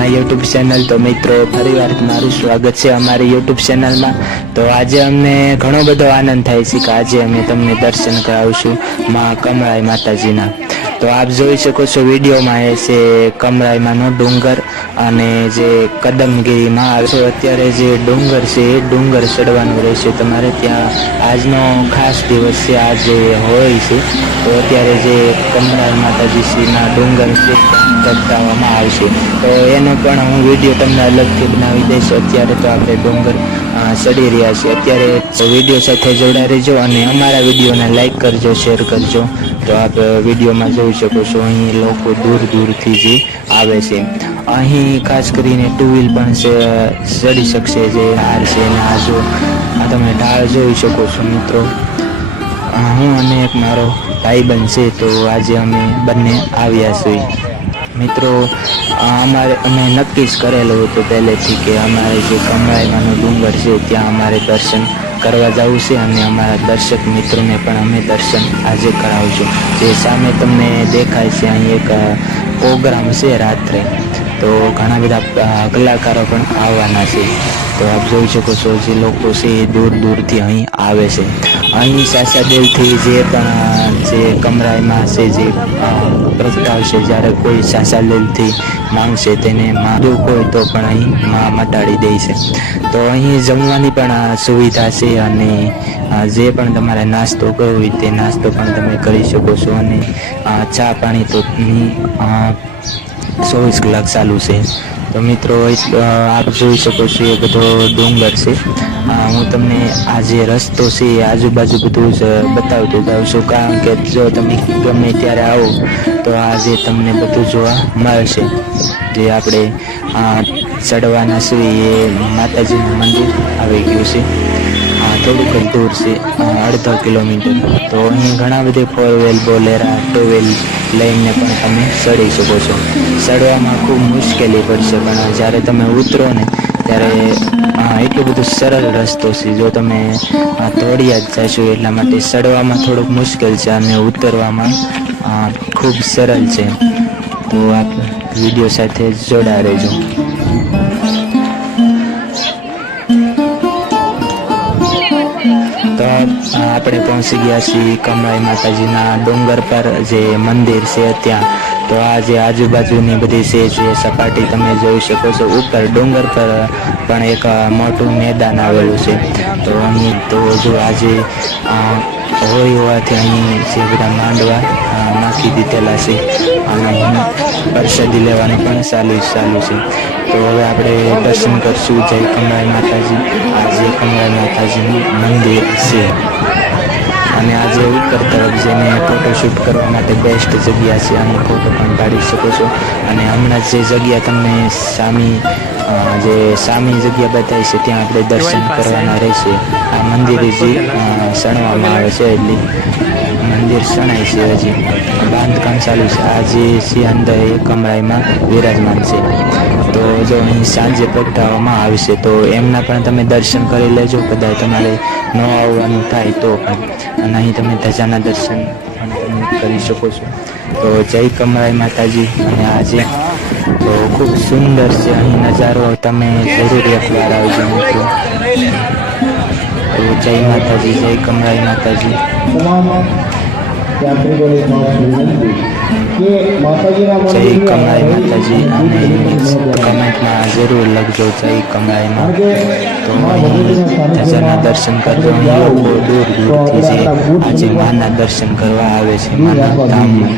My YouTube channel તો મિત્રો ફરીવાર મારું સ્વાગત છે અમારી યુટ્યુબ ચેનલમાં તો આજે અમને ઘણો બધો આનંદ થાય છે કે આજે અમે તમને દર્શન કરાવશું મા કમળાઈ માતાજીના. તો આપ જોઈ શકો છો વિડીયોમાં એ છે કમળાઈમાંનો ડુંગર અને જે કદમગીરીમાં આવે છે. અત્યારે જે ડુંગર છે એ ડુંગર ચડવાનું રહેશે. તમારે ત્યાં આજનો ખાસ દિવસ છે, આજે હોય છે. તો અત્યારે જે કમળાઈ માતાજી શ્રીના ડુંગર છે પ્રગટાવવામાં આવશે. તો એનો પણ હું વીડિયો તમને અલગથી બનાવી દઈશ. અત્યારે તો આપણે ડુંગર ચડી રહ્યા છીએ. અત્યારે વીડિયો સાથે જોડાઈ રહેજો અને અમારા વિડીયોને લાઈક કરજો શેર કરજો. તો આપ વિડીયોમાં જોઈ શકો છો, અહીં લોકો દૂર દૂરથી જે આવે છે. અહીં ખાસ કરીને ટુ વ્હીલ પણ ચડી શકશે જે હાર છે અને આ જો, આ તમે ઢાળ જોઈ શકો છો મિત્રો. હું અને એક મારો ભાઈ છે, તો આજે અમે બંને આવ્યા છીએ. મિત્રો અમારે, અમે નક્કી જ કરેલું હતું પહેલેથી કે અમારે જે કમળાઈમાંનો ડુંગર છે, ત્યાં અમારે દર્શન કરવા જવું છે અને અમારા દર્શક મિત્રોને પણ અમે દર્શન આજે કરાવશું જે સામે તમને દેખાય છે, અહીં એક પ્રોગ્રામ છે રાત્રે. તો ઘણા બધા કલાકારો પણ આવવાના છે. તો આપ જોઈ શકો છો જે લોકો છે એ દૂર દૂરથી અહીં આવે છે. અહીં સાસાદેવથી જે પણ જે કમરાઈમાં છે, જે અ, પ્રસ્તાવ છે જ્યારે કોઈ સાસાદેવથી માંગશે તેને માં દુઃખ હોય તો પણ અહીં માં મટાડી દે છે. તો અહીં જમવાની પણ સુવિધા છે અને જે પણ તમારે નાસ્તો કરવો હોય તે નાસ્તો પણ તમે કરી શકો છો અને ચા પાણી તો ચોવીસ કલાક ચાલુ છે. તો મિત્રો આપ જોઈ શકો છો એ બધો ડુંગર છે. હું તમને આ જે રસ્તો છે એ આજુબાજુ બધું જ બતાવતો જાઉં છું. કારણ કે જો તમે ગમે ત્યારે આવો, તો આજે તમને બધું જોવા મળશે. જે આપણે ચડવાના છીએ એ માતાજીનું મંદિર આવી ગયું છે. થોડુંક દૂર છે અડધો કિલોમીટર. તો અહીં ઘણા બધી four wheel Bolero two wheel લઈને પણ તમે ચડી શકો છો. ચડવામાં ખૂબ મુશ્કેલી પડશે, પણ જ્યારે તમે ઉતરો ને ત્યારે એટલું બધું સરળ રસ્તો છે. જો તમે દોડ્યા જ જશો એટલા માટે ચડવામાં થોડુંક મુશ્કેલ છે અને ઉતરવામાં ખૂબ સરળ છે. તો આપ વીડિયો સાથે જોડા રહેજો. તો આપણે પહોંચી ગયા છીએ કમળાઈ માતાજીના ડુંગર પર જે મંદિર છે ત્યાં. તો આ જે આજુબાજુની બધી છે જે સપાટી તમે જોઈ શકો છો, ઉપર ડુંગર પર પણ એક મોટું મેદાન આવેલું છે. તો અહીં તો જો આજે અ, હોવાથી અહીં જે બધા માંડવા નાખી દીધેલા છે અને પ્રસાદી લેવાનું પણ ચાલુ ચાલુ છે. તો હવે આપણે દર્શન કરશું જય કમળાઈ માતાજી. આ જે કમળાઈ માતાજીનું મંદિર છે. અને આજે ઉત્તર તરફ જઈને ફોટોશૂટ કરવા માટે બેસ્ટ જગ્યા છે અહીં ફોટો પણ પાડી શકો છો. અને હમણાં જ જગ્યા તમને સામી જે સામી જગ્યા બતાવી છે ત્યાં આપણે દર્શન કરવાના રહેશે. આ મંદિરે જે શણવામાં આવે છે એટલે મંદિર શણાય હજી બાંધકામ ચાલુ છે. આજે જે એ કમરાઈમાં વિરાજમાન છે. તો જો અહીં સાંજે પ્રગટાવવામાં આવશે, તો એમના પણ તમે દર્શન કરી લેજો. કદાચ તમારે ન આવવાનું થાય તો પણ. અને અહીં તમે ધજાના દર્શન પણ કરી શકો છો. તો જય કમરાઈ માતાજી. અને આજે તો ખૂબ સુંદર છે. અહીં નજારો તમે જરૂર એકવાર આવજો મિત્રો. જય માતાજી, જય કમરાઈ માતાજી. યાત્રિકોને ખાસ વિનંતી જય મંદિરે માતાજી અને કમેન્ટમાં જરૂર લખજો જય કમરાઈમાં તો ધજાના દર્શન કરજો બહુ દૂર દૂરથી જે આજે માના દર્શન કરવા આવે છે, માના ધામમાં।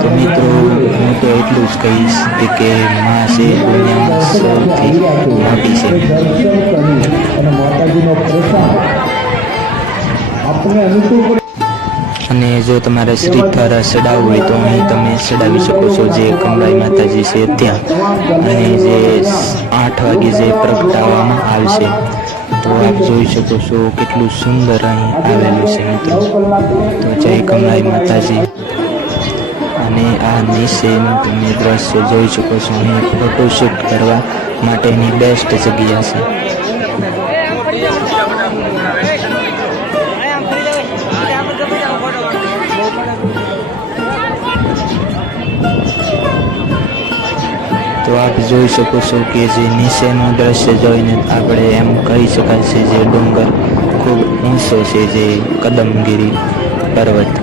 તો મિત્રો, હું તો એટલું જ કહીશ કે- મા છે, દુનિયામાં સૌથી મોટી છે। આપણે અનુકૂળ અને જો તમારે શ્રીફળ ચડાવવું હોય તો અહીં તમે ચડાવી શકો છો જે કમળાઈ માતાજી છે ત્યાં. અને જે આઠ વાગે જે પ્રગટાવવામાં આવશે, તો આપ જોઈ શકો છો કેટલું સુંદર અહીં આવેલું છે મિત્રો. તો જય કમળાઈ માતાજી. અને આ નિશેનું તમે દ્રશ્ય જોઈ શકો છો. અહીં ફોટોશૂટ કરવા માટેની બેસ્ટ જગ્યા છે. તો આપ જોઈ શકો છો કે જે નીચેનું દ્રશ્ય જોઈને આપણે એમ કહી શકાય છે જે ડુંગર ખૂબ ઊંચો છે જે કદમગીરી પર્વત.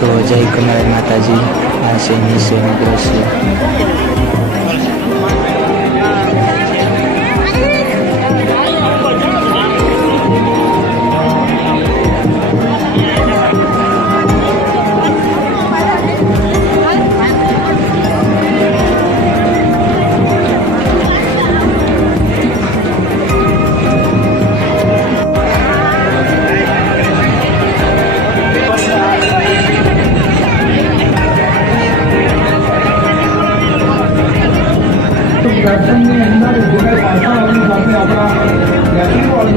તો જય કુમાર માતાજી, આ છે નીચેનું દ્રશ્ય. ગઠન ની અંદર જે કઈ ભાષા આવી સાથે આપણા વ્યક્તિઓ અને